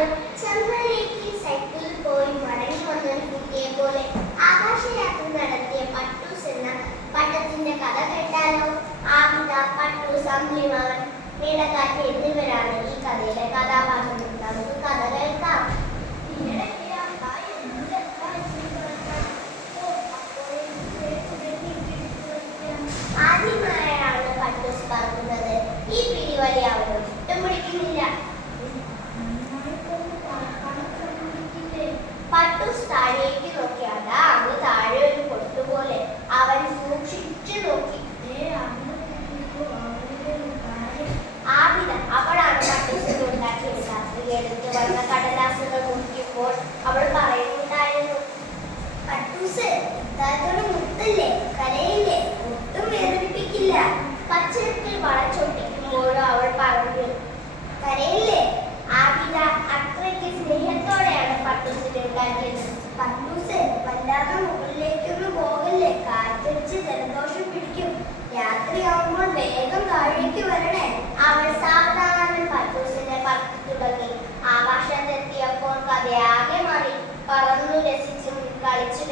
കാണും. ചന്ദ്രനിലേക്ക് സൈക്കിളിൽ പോയി മടങ്ങി വന്നൊരു കുട്ടിയെ പോലെ ആകാശയാത്ര നടത്തിയ പട്ടൂസ് എന്ന പട്ടത്തിന്റെ കഥ കേട്ടാലോ? ആബിദ, പട്ടൂസ്, അമ്പിളിമാമൻ, മേടക്കാറ്റ് എന്നിവരാണ് ഈ കഥയിലെ കഥാപാത്രങ്ങൾ. നമുക്ക് കഥ കേൾക്കാം. ആദ്യമായാണ് പട്ടൂസ് പറക്കുന്നത്. ഈ പിടിവലി അവന് ഒട്ടും പിടിക്കുന്നില്ല. പട്ടൂസ് താഴേക്ക് നോക്കി. അതാ അങ്ങ് താഴെ ഒരു പൊട്ടുപോലെ. അവൻ സൂക്ഷിച്ചു നോക്കി. ആബിദ, അവളാണ് പട്ടൂസിന് ഉണ്ടാക്കിയത്. രാത്രി എടുത്ത് വന്ന കടലാസുകൾ മുറിക്കുമ്പോൾ അവൾ പറയുന്നുണ്ടായിരുന്നു, പട്ടൂസ് ഇത്താത്തോട് മുത്തല്ലേ, കരയില്ലേ, ഒട്ടും വേദനിപ്പിക്കില്ല. പച്ചരത്തിൽ വളച്ചൊട്ടിക്കുമ്പോഴും അവൾ പറഞ്ഞു, കരയില്ലേ. ആബിദ അത്രയ്ക്ക് സ്നേഹത്തോടെയാണ് പട്ടൂസിനെ ഉണ്ടാക്കിയത്. പട്ടൂസ് വല്ലാതെ മുകളിലേക്കൊന്നും പോകല്ലേ, കാറ്റടിച്ച് ജലദോഷം പിടിക്കും. രാത്രിയാവുമ്പോൾ വേഗം താഴേക്ക് വരണേ. അവൾ സാവധാനം പട്ടൂസിനെ പറത്തി തുടങ്ങി. ആകാശത്തെത്തിയപ്പോൾ കഥയാകെ മാറി. പറന്നു രസിച്ചും കളിച്ചു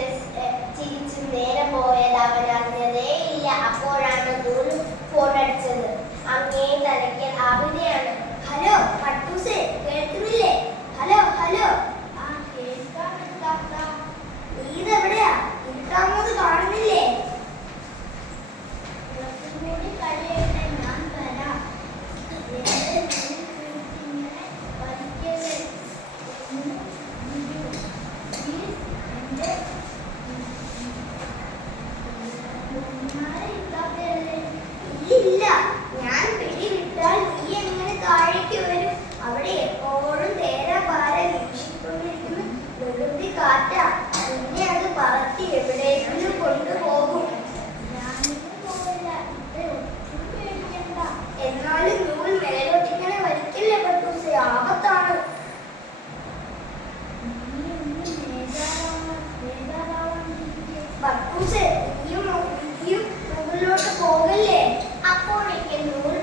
ചിരിച്ചും നേരം പോയത് അവൻ അറിഞ്ഞതേ ഇല്ല. അപ്പോഴാണ് നൂല് ഫോൺ അടിച്ചത്. അങ്ങേ തലയ്ക്കൽ ആബിദയാണ്. ഹലോ പട്ടൂസ്, കേൾക്കുന്നില്ലേ? Hello hello. നീതെവിടെയാ? ഇരുട്ടാമോത് കാണുന്നില്ലേ? ഞാൻ വരാം. ഇല്ല, ഞാൻ പിടിവിട്ടാൽ നീ എങ്ങനെ താഴേക്ക് വരും? അവിടെ എപ്പോഴും നേരെ പാര വീക്ഷിക്കൊണ്ടിരിക്കുന്ന പ്രകൃതി കാറ്റാ. പിന്നെ അത് പറത്തി എവിടേക്കും കൊണ്ടുപോകും. എന്നാലും നൂൽ മേലോട്ടിങ്ങനെ വലിക്കില്ലേ പട്ടൂസ്, ആപത്താണ്. പട്ടൂസ് നീയും മുകളിലോട്ട് പോകല്ലേ. അപ്പോഴേക്കും നൂൽ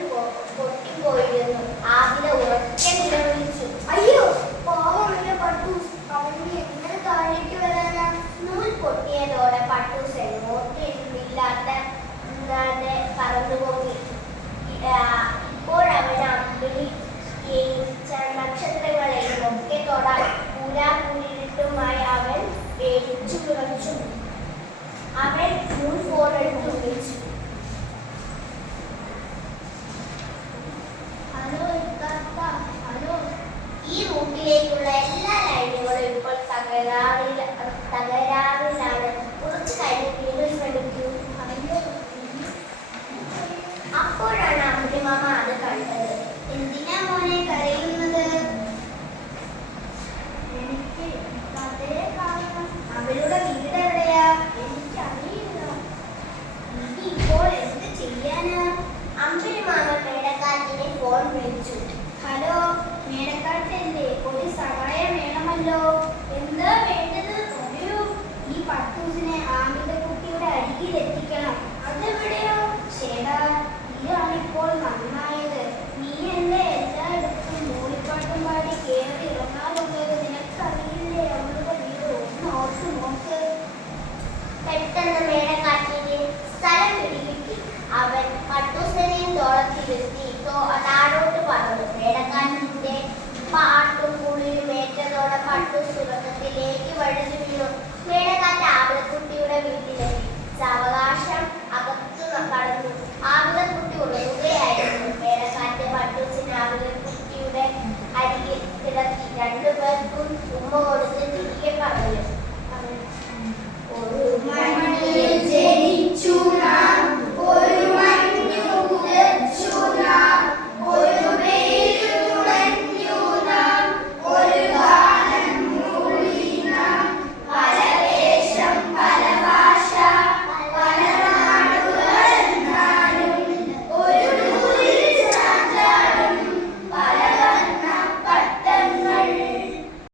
പൊട്ടിപ്പോയിരുന്നു. ആബിദ ഉറക്കെ നിലവിളിച്ചു, അയ്യോ പാവമല്ല പട്ടൂസ്, അവന് എങ്ങനെ താഴേക്ക് വരാനാ? നൂൽ പൊട്ടിയതോടെ പട്ടൂസ് എങ്ങോട്ടില്ലാതെ പറന്നുപോയി. ഇപ്പോഴവൻ അമ്പിളിയെയും നക്ഷത്രങ്ങളെയും ഒക്കെ തൊടാൻ പൂരാപൂരിട്ടുമായി അവൻ എഴുച്ചു വിറച്ചു. അവൻ നൂൽ ഫോണെടുത്ത് വിളിച്ചു, ഹലോ ഇത്താത്ത, ഹലോ. ഈ റൂട്ടിലേക്കുള്ള എല്ലാ ലൈനുകളും ഇപ്പോൾ തകരാറിലാണ്. കുറച്ച് കഴിഞ്ഞ് വീണ്ടും ശ്രമിക്കൂ. അപ്പോഴാണ് അമ്പിളിമാമ അത് കണ്ടത്. എന്തിനാ മോനെ കരയുന്നത്? എനിക്ക് കഥയെ കാണണം. അവളുടെ വീട് എവിടെയാ? എനിക്കറിയില്ല. ഇനി ഇപ്പോൾ എന്ത് ചെയ്യാനാ? അമ്പിളിമാമ മേടക്കാറ്റിനെ ഫോൺ വിളിച്ചു. ഹലോ മേടക്കാറ്റല്ലേ, ഒരു സഹായം വേണമല്ലോ. എന്താ വേണ്ടത്? പറയൂ. ഈ പട്ടൂസിനെ ആമിതക്കുട്ടിയുടെ അരികിൽ എത്തിക്കണം. അതെവിടെയോ? ചേടാ, ഇതാണിപ്പോൾ നന്നായത്. നീ എന്നെ എല്ലായിടത്തും മൂളിപ്പാട്ടും പാടി കയറി ഇറങ്ങാറുള്ളത്. നിനക്കറിയില്ലേ അവളുടെ വീട്? ഒന്ന് ഓർത്തു നോക്ക്. പെട്ടെന്ന് മേടക്കാറ്റിന് സ്ഥലം പിടികിട്ടി. അവൻ പട്ടൂസിനെയും തോളത്തിലെത്തി താഴോട്ട് പറഞ്ഞു. മേടക്കാറ്റിന്റെ പാട്ടും കുളിരും ഏറ്റതോടെ പട്ടൂസ് ഉറക്കത്തിലേക്ക് വഴുതി